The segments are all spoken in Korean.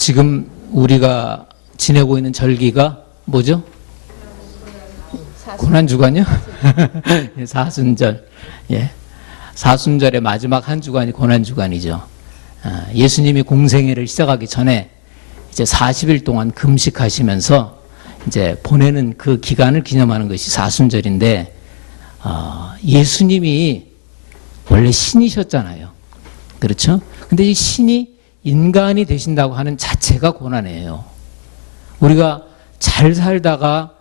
지금 우리가 지내고 있는 절기가 뭐죠? 고난주간이요? 사순절. 예. 사순절의 마지막 한 주간이 고난주간이죠. 예수님이 공생애를 시작하기 전에 이제 40일 동안 금식하시면서 이제 보내는 그 기간을 기념하는 것이 사순절인데, 예수님이 원래 신이셨잖아요. 그렇죠? 근데 이 신이 인간이 되신다고 하는 자체가 고난이에요. 우리가 잘 살다가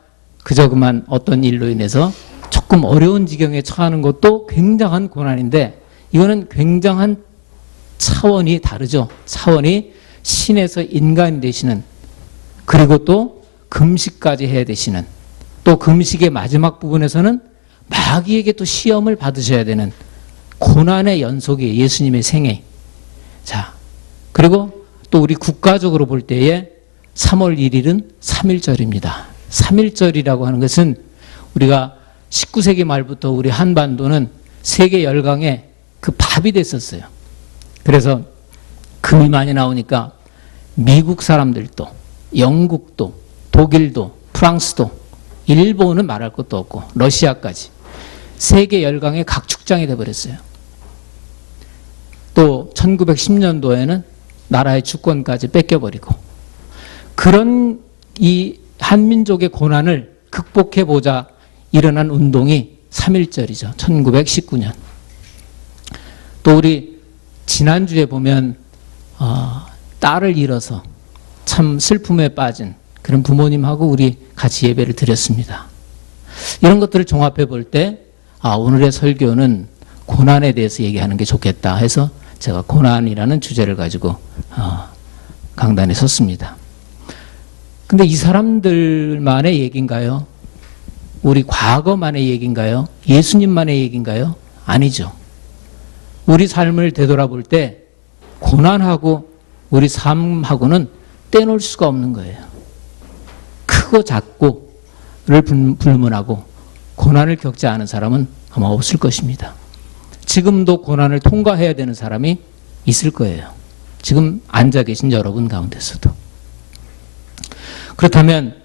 그저 그만 어떤 일로 인해서 조금 어려운 지경에 처하는 것도 굉장한 고난인데, 이거는 굉장한 차원이 다르죠. 차원이 신에서 인간이 되시는, 그리고 또 금식까지 해야 되시는, 또 금식의 마지막 부분에서는 마귀에게 또 시험을 받으셔야 되는 고난의 연속이에요. 예수님의 생애. 자, 그리고 또 우리 국가적으로 볼 때에 3월 1일은 3.1절입니다. 3.1절이라고 하는 것은 우리가 19세기 말부터 우리 한반도는 세계 열강의 그 밥이 됐었어요. 그래서 금이 많이 나오니까 미국 사람들도, 영국도, 독일도, 프랑스도, 일본은 말할 것도 없고 러시아까지 세계 열강의 각축장이 되어버렸어요. 또 1910년도에는 나라의 주권까지 뺏겨버리고, 그런 이 한민족의 고난을 극복해보자 일어난 운동이 3.1절이죠. 1919년. 또 우리 지난주에 보면 딸을 잃어서 참 슬픔에 빠진 그런 부모님하고 우리 같이 예배를 드렸습니다. 이런 것들을 종합해 볼 때 오늘의 설교는 고난에 대해서 얘기하는 게 좋겠다 해서 제가 고난이라는 주제를 가지고 강단에 섰습니다. 근데 이 사람들만의 얘기인가요? 우리 과거만의 얘기인가요? 예수님만의 얘기인가요? 아니죠. 우리 삶을 되돌아볼 때 고난하고 우리 삶하고는 떼놓을 수가 없는 거예요. 크고 작고를 불문하고 고난을 겪지 않은 사람은 아마 없을 것입니다. 지금도 고난을 통과해야 되는 사람이 있을 거예요. 지금 앉아 계신 여러분 가운데서도. 그렇다면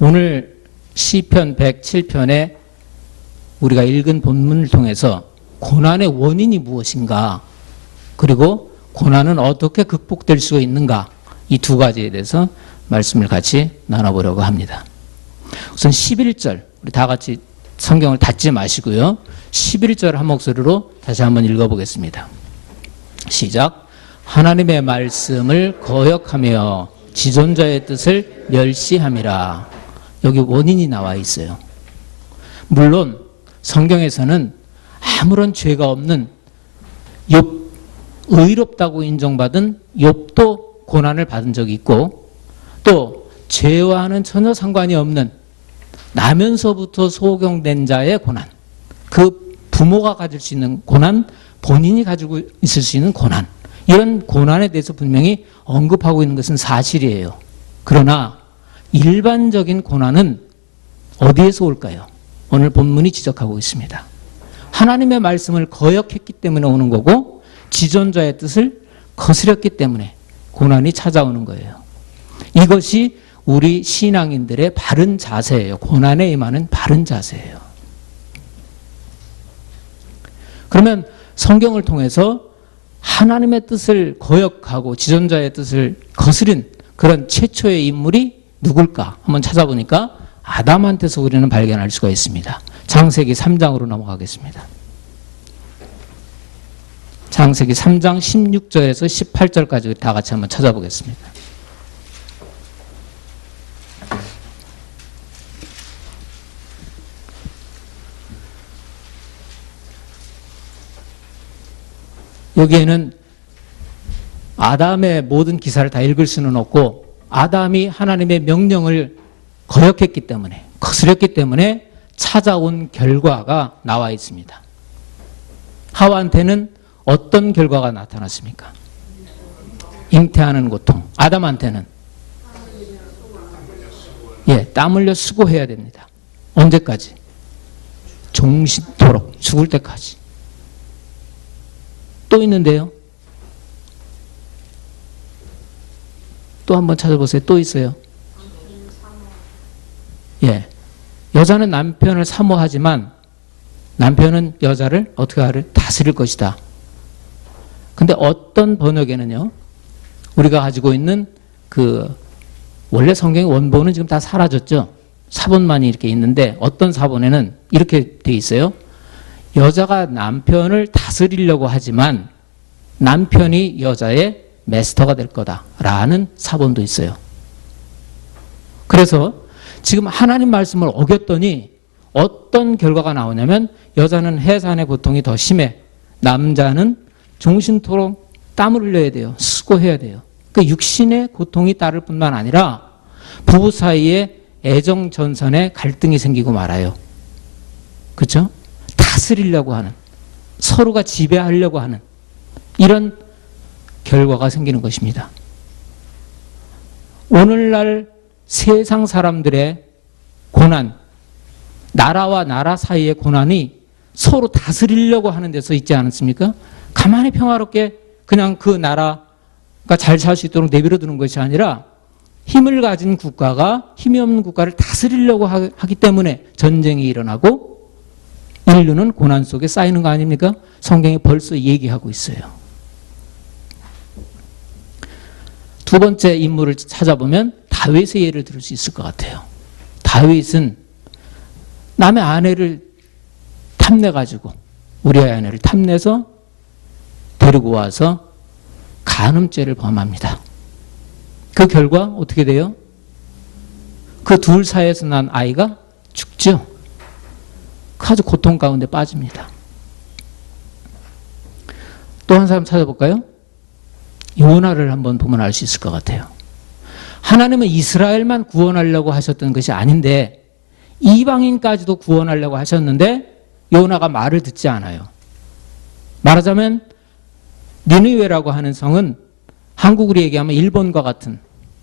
오늘 시편 107편에 우리가 읽은 본문을 통해서 고난의 원인이 무엇인가, 그리고 고난은 어떻게 극복될 수 있는가, 이 두 가지에 대해서 말씀을 같이 나눠보려고 합니다. 우선 11절, 우리 다 같이 성경을 닫지 마시고요. 11절 한 목소리로 다시 한번 읽어보겠습니다. 시작. 하나님의 말씀을 거역하며 지존자의 뜻을 멸시함이라. 여기 원인이 나와 있어요. 물론 성경에서는 아무런 죄가 없는 욥, 의롭다고 인정받은 욥도 고난을 받은 적이 있고, 또 죄와는 전혀 상관이 없는 나면서부터 소경된 자의 고난, 그 부모가 가질 수 있는 고난, 본인이 가지고 있을 수 있는 고난, 이런 고난에 대해서 분명히 언급하고 있는 것은 사실이에요. 그러나 일반적인 고난은 어디에서 올까요? 오늘 본문이 지적하고 있습니다. 하나님의 말씀을 거역했기 때문에 오는 거고, 지존자의 뜻을 거스렸기 때문에 고난이 찾아오는 거예요. 이것이 우리 신앙인들의 바른 자세예요. 고난에 임하는 바른 자세예요. 그러면 성경을 통해서 하나님의 뜻을 거역하고 지존자의 뜻을 거스린 그런 최초의 인물이 누굴까 한번 찾아보니까 아담한테서 우리는 발견할 수가 있습니다. 창세기 3장으로 넘어가겠습니다. 창세기 3장 16절에서 18절까지 다 같이 한번 찾아보겠습니다. 여기에는 아담의 모든 기사를 다 읽을 수는 없고, 아담이 하나님의 명령을 거역했기 때문에, 거스렸기 때문에 찾아온 결과가 나와 있습니다. 하와한테는 어떤 결과가 나타났습니까? 잉태하는 고통. 아담한테는 땀 흘려 수고해야 됩니다. 언제까지? 종신토록, 죽을 때까지. 또 있는데요. 또 한번 찾아보세요. 또 있어요. 예. 여자는 남편을 사모하지만 남편은 여자를 어떻게 하를 다스릴 것이다. 근데 어떤 번역에는요, 우리가 가지고 있는 원래 성경의 원본은 지금 다 사라졌죠. 사본만이 이렇게 있는데 어떤 사본에는 이렇게 돼 있어요. 여자가 남편을 다스리려고 하지만 남편이 여자의 마스터가 될 거다라는 사본도 있어요. 그래서 지금 하나님 말씀을 어겼더니 어떤 결과가 나오냐면 여자는 해산의 고통이 더 심해. 남자는 종신토록 땀을 흘려야 돼요. 수고해야 돼요. 그 육신의 고통이 따를 뿐만 아니라 부부 사이에 애정 전선에 갈등이 생기고 말아요. 그렇죠? 다스리려고 하는, 서로가 지배하려고 하는 이런 결과가 생기는 것입니다. 오늘날 세상 사람들의 고난, 나라와 나라 사이의 고난이 서로 다스리려고 하는 데서 있지 않습니까? 가만히 평화롭게 그냥 그 나라가 잘 살 수 있도록 내버려 두는 것이 아니라 힘을 가진 국가가 힘이 없는 국가를 다스리려고 하기 때문에 전쟁이 일어나고 인류는 고난 속에 쌓이는 거 아닙니까? 성경이 벌써 얘기하고 있어요. 두 번째 인물을 찾아보면 다윗의 예를 들을 수 있을 것 같아요. 다윗은 남의 아내를 탐내가지고 우리아의 아내를 탐내서 데리고 와서 간음죄를 범합니다. 그 결과 어떻게 돼요? 그 둘 사이에서 난 아이가 죽죠. 아주 고통 가운데 빠집니다. 또 한 사람 찾아볼까요? 요나를 한번 보면 알 수 있을 것 같아요. 하나님은 이스라엘만 구원하려고 하셨던 것이 아닌데 이방인까지도 구원하려고 하셨는데 요나가 말을 듣지 않아요. 말하자면 니느웨라고 하는 성은 한국으로 얘기하면 일본과 같은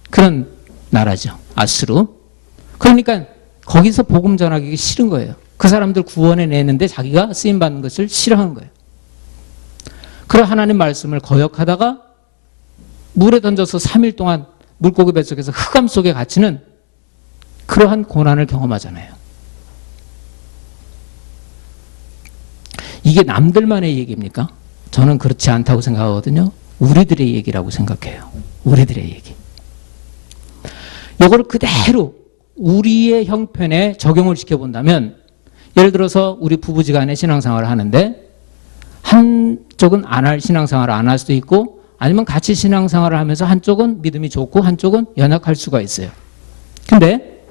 그런 나라죠. 아수르. 그러니까 거기서 복음 전하기 싫은 거예요. 그 사람들 구원해 내는데 자기가 쓰임받는 것을 싫어하는 거예요. 그래서 하나님 말씀을 거역하다가 물에 던져서 3일 동안 물고기 뱃속에서 흑암 속에 갇히는 그러한 고난을 경험하잖아요. 이게 남들만의 얘기입니까? 저는 그렇지 않다고 생각하거든요. 우리들의 얘기라고 생각해요. 우리들의 얘기. 이걸 그대로 우리의 형편에 적용을 시켜본다면 예를 들어서 우리 부부지간에 신앙생활을 하는데 한쪽은 안 할 신앙생활을 안 할 수도 있고 아니면 같이 신앙생활을 하면서 한쪽은 믿음이 좋고 한쪽은 연약할 수가 있어요. 근데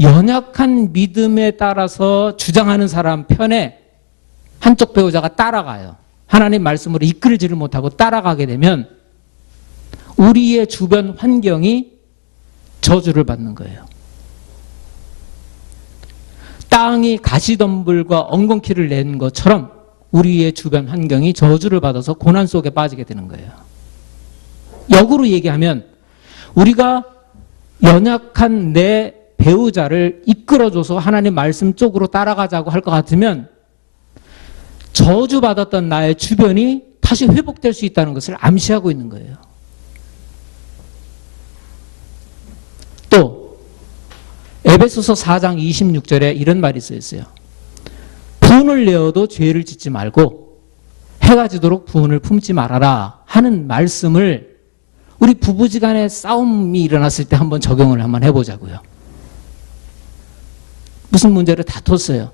연약한 믿음에 따라서 주장하는 사람 편에 한쪽 배우자가 따라가요. 하나님 말씀으로 이끌지를 못하고 따라가게 되면 우리의 주변 환경이 저주를 받는 거예요. 땅이 가시덤불과 엉겅퀴를 낸 것처럼 우리의 주변 환경이 저주를 받아서 고난 속에 빠지게 되는 거예요. 역으로 얘기하면 우리가 연약한 내 배우자를 이끌어줘서 하나님 말씀 쪽으로 따라가자고 할 것 같으면 저주받았던 나의 주변이 다시 회복될 수 있다는 것을 암시하고 있는 거예요. 또 에베소서 4장 26절에 이런 말이 써 있어요. 분을 내어도 죄를 짓지 말고 해가 지도록 분을 품지 말아라 하는 말씀을 우리 부부지간에 싸움이 일어났을 때 한번 적용을 한번 해보자고요. 무슨 문제를 다퉜어요.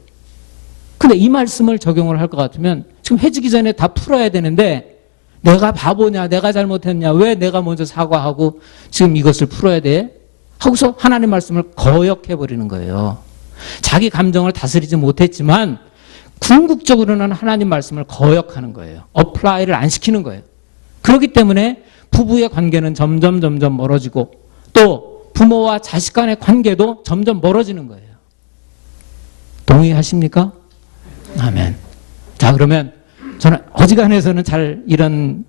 근데 이 말씀을 적용을 할 것 같으면 지금 해지기 전에 다 풀어야 되는데 내가 바보냐, 내가 잘못했냐, 왜 내가 먼저 사과하고 지금 이것을 풀어야 돼? 하고서 하나님 말씀을 거역해버리는 거예요. 자기 감정을 다스리지 못했지만 궁극적으로는 하나님 말씀을 거역하는 거예요. 어플라이를 안 시키는 거예요. 그렇기 때문에 부부의 관계는 점점 멀어지고 또 부모와 자식 간의 관계도 점점 멀어지는 거예요. 동의하십니까? 아멘. 자, 그러면 저는 어지간해서는 잘 이런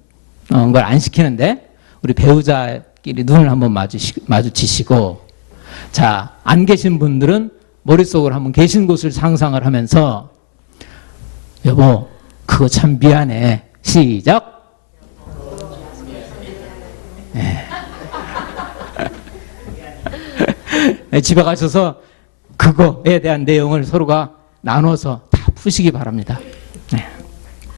걸 안 시키는데 우리 배우자끼리 눈을 한번 마주치시고 자, 안 계신 분들은 머릿속으로 한번 계신 곳을 상상을 하면서 여보, 그거 참 미안해. 시작. 네. 집에 가셔서 그거에 대한 내용을 서로가 나눠서 다 푸시기 바랍니다.